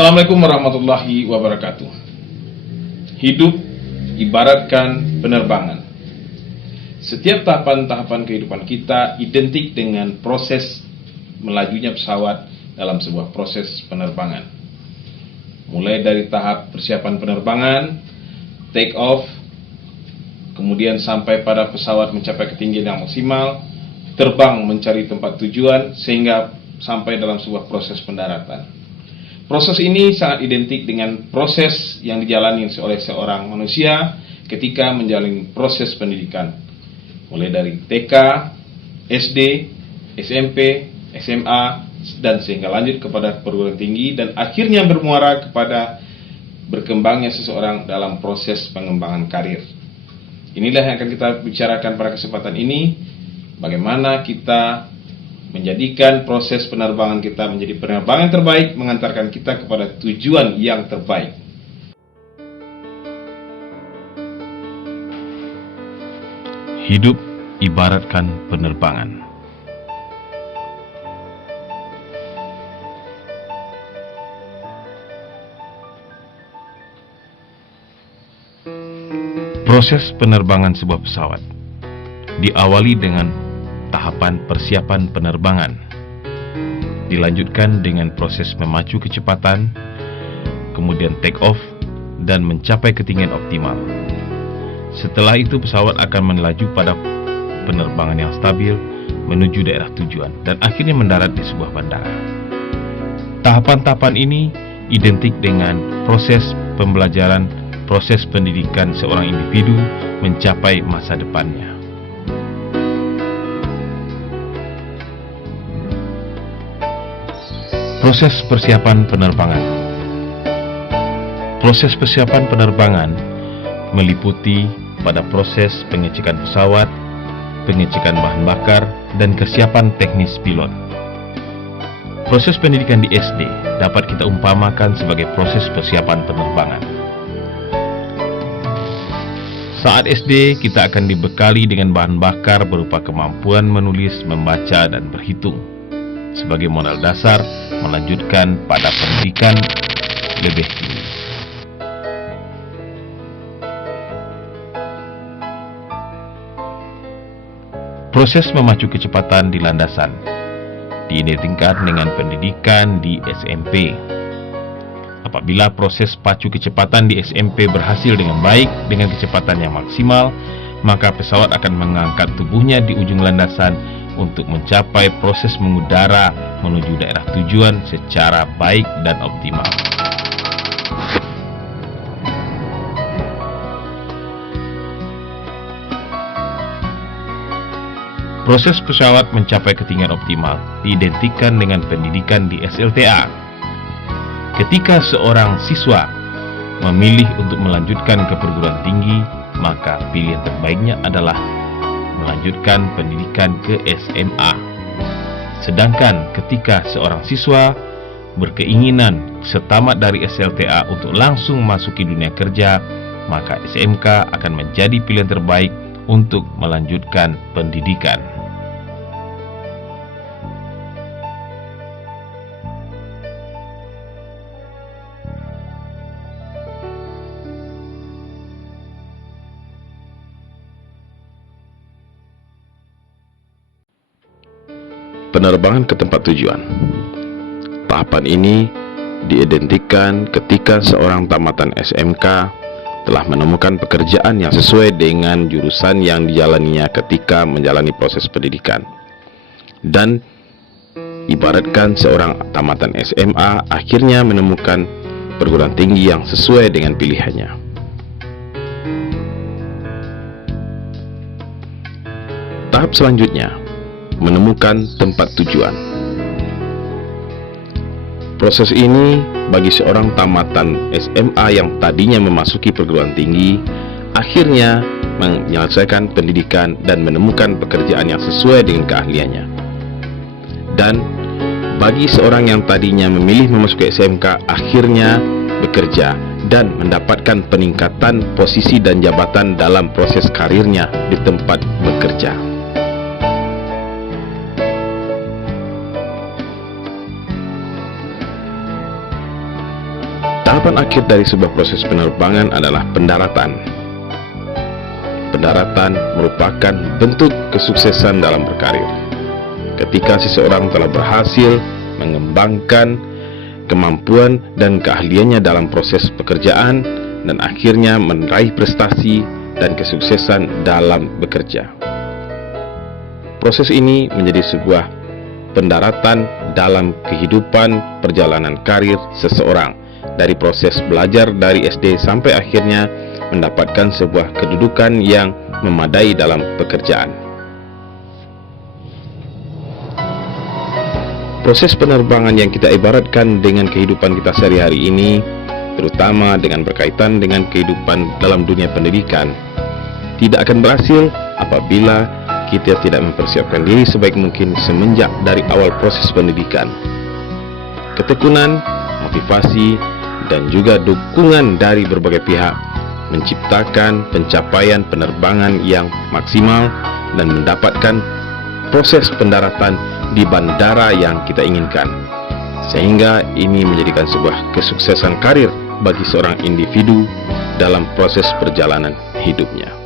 Assalamualaikum warahmatullahi wabarakatuh. Hidup ibaratkan penerbangan. Setiap tahapan-tahapan kehidupan kita identik dengan proses melajunya pesawat dalam sebuah proses penerbangan. Mulai dari tahap persiapan penerbangan, take off, kemudian sampai pada pesawat mencapai ketinggian yang maksimal, terbang mencari tempat tujuan, sehingga sampai dalam sebuah proses pendaratan. Proses ini sangat identik dengan proses yang dijalani oleh seorang manusia ketika menjalani proses pendidikan. Mulai dari TK, SD, SMP, SMA, dan sehingga lanjut kepada perguruan tinggi, dan akhirnya bermuara kepada berkembangnya seseorang dalam proses pengembangan karir. Inilah yang akan kita bicarakan pada kesempatan ini, bagaimana kita menjadikan proses penerbangan kita menjadi penerbangan terbaik, mengantarkan kita kepada tujuan yang terbaik. Hidup ibaratkan penerbangan. Proses penerbangan sebuah pesawat diawali dengan tahapan persiapan penerbangan, dilanjutkan dengan proses memacu kecepatan, kemudian take off, dan mencapai ketinggian optimal. Setelah itu pesawat akan melaju pada penerbangan yang stabil menuju daerah tujuan dan akhirnya mendarat di sebuah bandara. Tahapan-tahapan ini identik dengan proses pembelajaran, proses pendidikan seorang individu mencapai masa depannya. Proses persiapan penerbangan. Proses persiapan penerbangan meliputi pada proses pengecekan pesawat, pengecekan bahan bakar, dan kesiapan teknis pilot. Proses pendidikan di SD dapat kita umpamakan sebagai proses persiapan penerbangan. Saat SD, kita akan dibekali dengan bahan bakar berupa kemampuan menulis, membaca, dan berhitung sebagai modal dasar melanjutkan pada pendidikan lebih tinggi. Proses memacu kecepatan di landasan diidentikan dengan pendidikan di SMP. Apabila proses pacu kecepatan di SMP berhasil dengan baik dengan kecepatan yang maksimal, maka pesawat akan mengangkat tubuhnya di ujung landasan untuk mencapai proses mengudara menuju daerah tujuan secara baik dan optimal. Proses pesawat mencapai ketinggian optimal diidentikan dengan pendidikan di SLTA. Ketika seorang siswa memilih untuk melanjutkan ke perguruan tinggi, maka pilihan terbaiknya adalah melanjutkan pendidikan ke SMA. Sedangkan ketika seorang siswa berkeinginan setamat dari SLTA untuk langsung masuki dunia kerja, maka SMK akan menjadi pilihan terbaik untuk melanjutkan pendidikan. Penerbangan ke tempat tujuan. Tahapan ini diidentikan ketika seorang tamatan SMK telah menemukan pekerjaan yang sesuai dengan jurusan yang dijalaninya ketika menjalani proses pendidikan. Dan ibaratkan seorang tamatan SMA akhirnya menemukan perguruan tinggi yang sesuai dengan pilihannya. Tahap selanjutnya, menemukan tempat tujuan. Proses ini bagi seorang tamatan SMA yang tadinya memasuki perguruan tinggi, akhirnya menyelesaikan pendidikan dan menemukan pekerjaan yang sesuai dengan keahliannya. Dan bagi seorang yang tadinya memilih memasuki SMK, akhirnya bekerja dan mendapatkan peningkatan posisi dan jabatan dalam proses karirnya di tempat bekerja. Tahapan akhir dari sebuah proses penerbangan adalah pendaratan. Pendaratan merupakan bentuk kesuksesan dalam berkarir. Ketika seseorang telah berhasil mengembangkan kemampuan dan keahliannya dalam proses pekerjaan dan akhirnya meraih prestasi dan kesuksesan dalam bekerja. Proses ini menjadi sebuah pendaratan dalam kehidupan perjalanan karir seseorang, dari proses belajar dari SD sampai akhirnya mendapatkan sebuah kedudukan yang memadai dalam pekerjaan. Proses penerbangan yang kita ibaratkan dengan kehidupan kita sehari-hari ini, terutama dengan berkaitan dengan kehidupan dalam dunia pendidikan, tidak akan berhasil apabila kita tidak mempersiapkan diri sebaik mungkin semenjak dari awal proses pendidikan. Ketekunan, motivasi, dan juga dukungan dari berbagai pihak menciptakan pencapaian penerbangan yang maksimal dan mendapatkan proses pendaratan di bandara yang kita inginkan, sehingga ini menjadikan sebuah kesuksesan karir bagi seorang individu dalam proses perjalanan hidupnya.